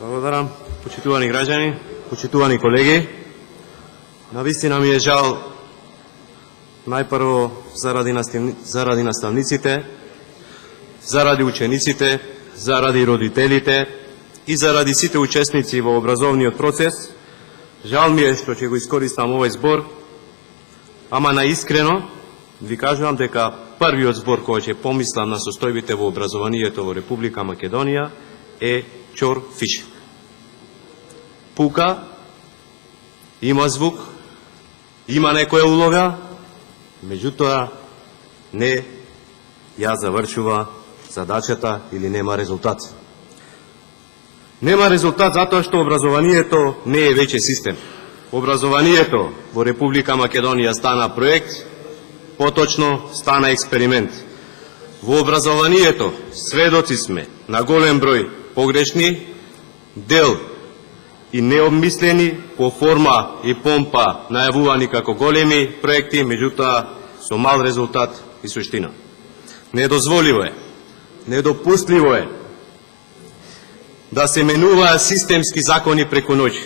Благодарам, почитувани граѓани, почитувани колеги. Навистина ми е жал најпрво заради наставниците, заради учениците, заради родителите и заради сите учесници во образовниот процес. Жал ми е што ќе го искористам овој збор, ама наискрено ви кажувам дека првиот збор кој ќе помислам на состојбите во образованието во Република Македонија е чор фиш. Пука, има звук, има некоја улога, меѓутоа не ја завршува задачата или нема резултат. Нема резултат затоа што образованието не е веќе систем. Образованието во Република Македонија стана проект, поточно стана експеримент. Во образованието сведоци сме на голем број погрешни, дел и необмислени, по форма и помпа најавувани како големи проекти, меѓутоа со мал резултат и суштина. Недозволиво е, недопустливо е да се менуваат системски закони преку ноќ.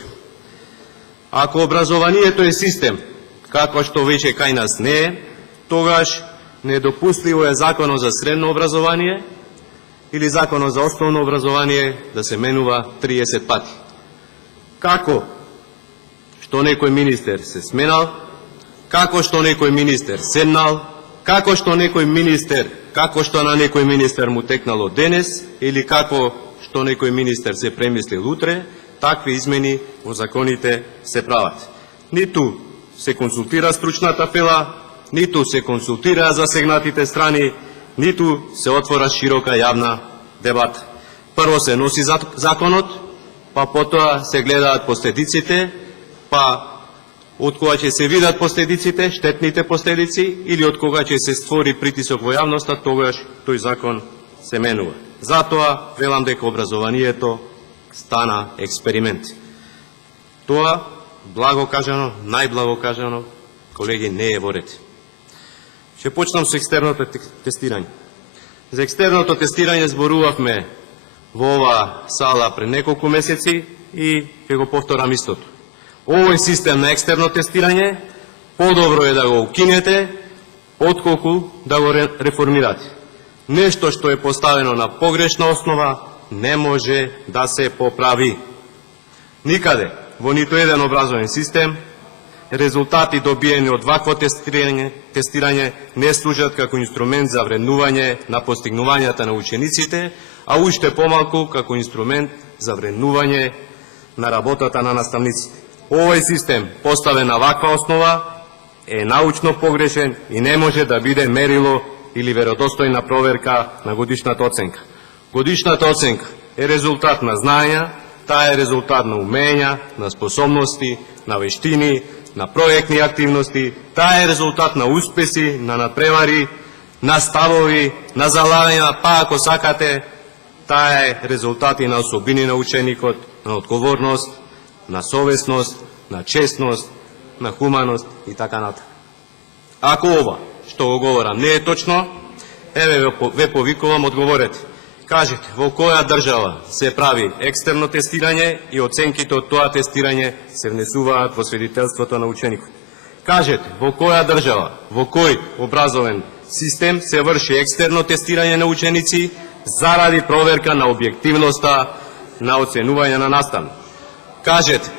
Ако образованието е систем, како што веќе кај нас не е, тогаш недопустливо е законот за средно образование или законот за основно образование да се менува 30 пати. Како што некој министер се сменал, како што некој министер седнал, како што на некој министер му текнало денес, или како што некој министер се премислил утре, такви измени во законите се прават. Ниту се консултира стручната фела, ниту се консултира засегнатите страни, ниту се отвора широка јавна дебата. Прво се носи законот, па потоа се гледаат последиците, па од кога ќе се видат последиците, штетните последици, или од кога ќе се створи притисок во јавноста, тогаш тој закон се менува. Затоа велам дека образованието стана експеримент. Тоа, благо кажано, најблаго кажано, колеги, не е во ред. Ќе почнам со екстерното тестирање. За екстерното тестирање зборувавме во ова сала пред неколку месеци и ќе го повторам истото. Овој систем на екстерно тестирање подобро е да го укинете, отколку да го реформирате. Нешто што е поставено на погрешна основа не може да се поправи. Никаде, во ниту еден образовен систем, резултати добиени од вакво тестирање не служат како инструмент за вреднување на постигнувањата на учениците, а уште помалку како инструмент за вреднување на работата на наставниците. Овој систем, поставен на ваква основа, е научно погрешен и не може да биде мерило или веродостојна проверка на годишната оценка. Годишната оценка е резултат на знаења, таа е резултат на умења, на способности, на вештини, на проектни активности, таа е резултат на успеси, на надпревари, на ставови, на залагања, па ако сакате, таа е резултат и на особини на ученикот, на одговорност, на совесност, на честност, на хуманост и така натаму. Ако ова што го говорам не е точно, еве ве повикувам, одговорете. Кажете, во која држава се прави екстерно тестирање и оценките од тоа тестирање се внесуваат во свидетелството на ученикот. Кажете, во која држава, во кој образовен систем се врши екстерно тестирање на ученици заради проверка на објективноста на оценување на наставник. Кажете,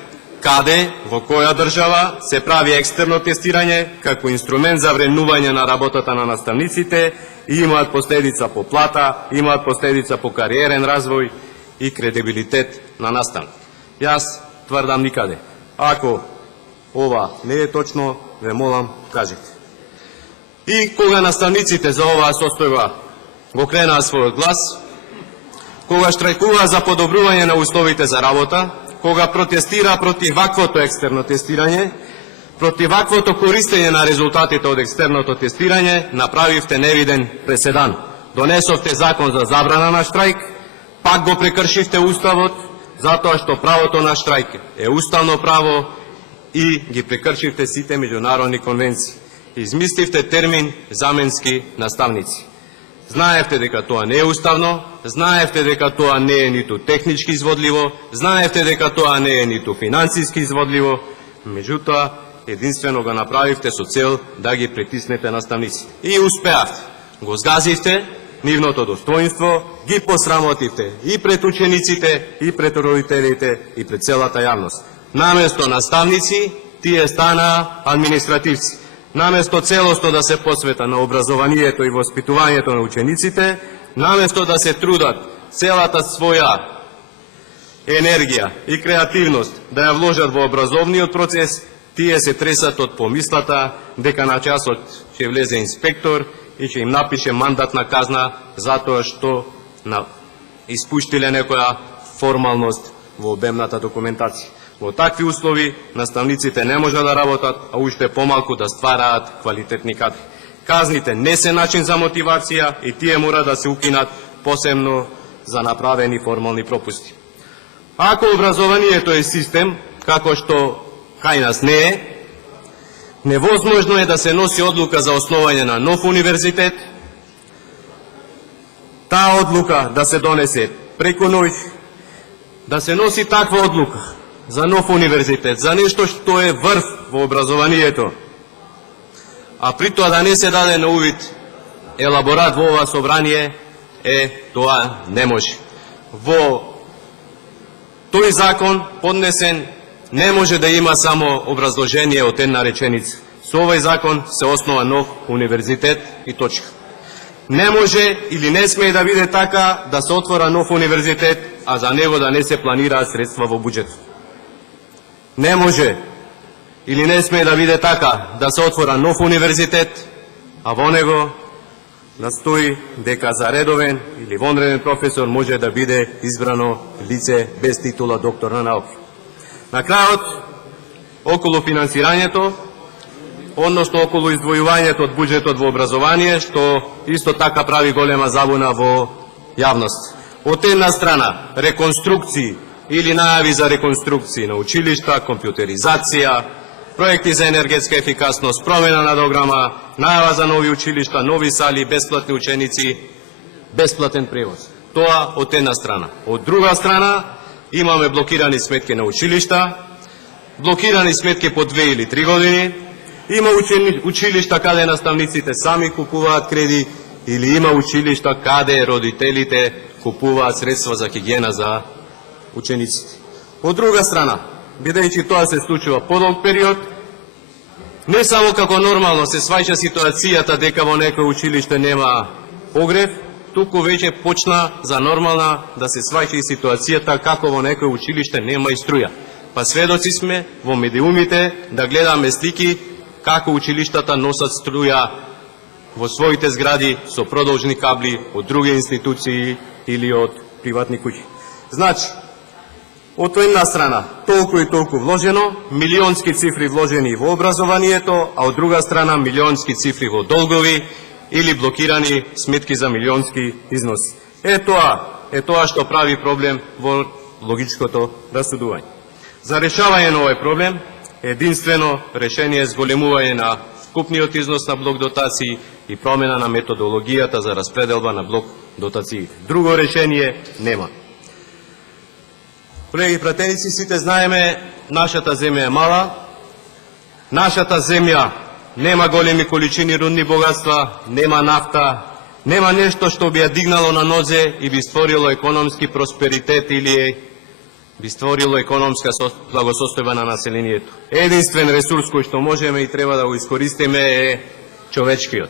каде, во која држава се прави екстерно тестирање како инструмент за вреднување на работата на наставниците и имаат последица по плата, имаат последица по кариерен развој и кредибилитет на наставник. Јас тврдам никаде. Ако ова не е точно, ве молам, кажете. И кога наставниците за оваа состојба го кренаа својот глас, кога штрајкуваа за подобрување на условите за работа, кога протестира против ваквото екстерно тестирање, против ваквото користење на резултатите од екстерното тестирање, направивте невиден преседан. Донесовте закон за забрана на штрајк, пак го прекршивте Уставот, затоа што правото на штрајк е уставно право и ги прекршивте сите меѓународни конвенции. Измисливте термин заменски наставници. Знаевте дека тоа не е уставно, знаевте дека тоа не е ниту технички изводливо, знаевте дека тоа не е ниту финансиски изводливо, меѓутоа единствено го направивте со цел да ги притиснете наставниците. И успеавте. Го згазивте нивното достоинство, ги посрамотивте и пред учениците, и пред родителите, и пред целата јавност. Наместо наставници, тие стана административци. Наместо целосно да се посвета на образованието и воспитувањето на учениците, наместо да се трудат целата своја енергија и креативност да ја вложат во образовниот процес, тие се тресат од помислата дека на часот ќе влезе инспектор и ќе им напише мандатна казна затоа што испуштиле некоја формалност во обемната документација. Во такви услови наставниците не може да работат, а уште помалку да ствараат квалитетни кадри. Казните не се начин за мотивација и тие мора да се укинат, посебно за направени формални пропусти. Ако образованието е систем, како што кај нас не е, невозможно е да се носи одлука за основање на нов универзитет, таа одлука да се донесе преку ноќ, да се носи таква одлука за нов универзитет, за нешто што е врв во образованието, а при тоа да не се даде на увид елаборат во ова собрание, тоа не може. Во тој закон поднесен не може да има само образложение од една реченица. Со овој закон се основа нов универзитет и точка. Не може или не смее да биде така да се отвора нов универзитет, а за него да не се планираат средства во буџет. Не може или не смее да биде така да се отвора нов универзитет, а во него да стои дека за редовен или вонреден професор може да биде избрано лице без титула доктор на науки. На крајот, околу финансирањето, односно околу издвојувањето од буџетот во образование, што исто така прави голема забуна во јавност. Од една страна, реконструкции или најави за реконструкции на училишта, компјутеризација, проекти за енергетска ефикасност, промена на дограма, најава за нови училишта, нови сали, бесплатни ученици, бесплатен превоз. Тоа од една страна. Од друга страна, имаме блокирани сметки на училишта, блокирани сметки по 2 или 3 години, има училишта каде наставниците сами купуваат кредит или има училишта каде родителите купуваат средства за хигиена за учениците. Од друга страна, бидејќи тоа се случува подолг период, не само како нормално се сваќа ситуацијата дека во некој училиште нема погрев, туку веќе почна за нормална да се сваќа и ситуацијата како во некој училиште нема и струја. Па сведоци сме во медиумите да гледаме слики како училиштата носат струја во своите згради со продолжни кабли од други институции или од приватни куќи. Значи, од една страна, толку и толку вложено, милионски цифри вложени во образованието, а од друга страна, милионски цифри во долгови или блокирани сметки за милионски износи. Тоа што прави проблем во логичкото расудување. За решавање на овој проблем, единствено решение е зголемување на вкупниот износ на блок дотации и промена на методологијата за распределба на блок дотациите. Друго решение нема. Колеги пратеници, сите знаеме, нашата земја е мала, нашата земја нема големи количини рудни богатства, нема нафта, нема нешто што би ја дигнало на нозе и би створило економски просперитет или би створило економска благосостојба на населението. Единствен ресурс кој што можеме и треба да го искористиме е човечкиот.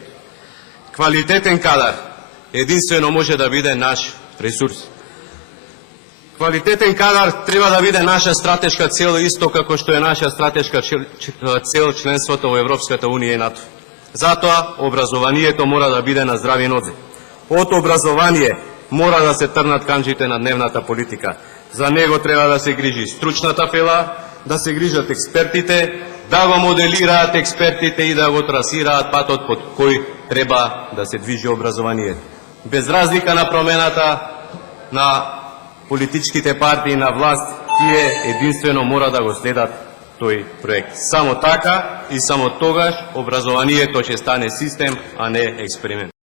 Квалитетен кадар единствено може да биде наш ресурс. Квалитетен кадар треба да биде наша стратешка цел, исто како што е наша стратешка цел членството во Европската Унија и НАТО. Затоа образованието мора да биде на здрави нозе. Од образование мора да се трнат канџите на дневната политика. За него треба да се грижи стручната фела, да се грижат експертите, да го моделираат експертите и да го трасираат патот под кој треба да се движи образованието. Без разлика на промената на политичките партии на власт, тие единствено мора да го следат тој проект. Само така и само тогаш образованието ќе стане систем, а не експеримент.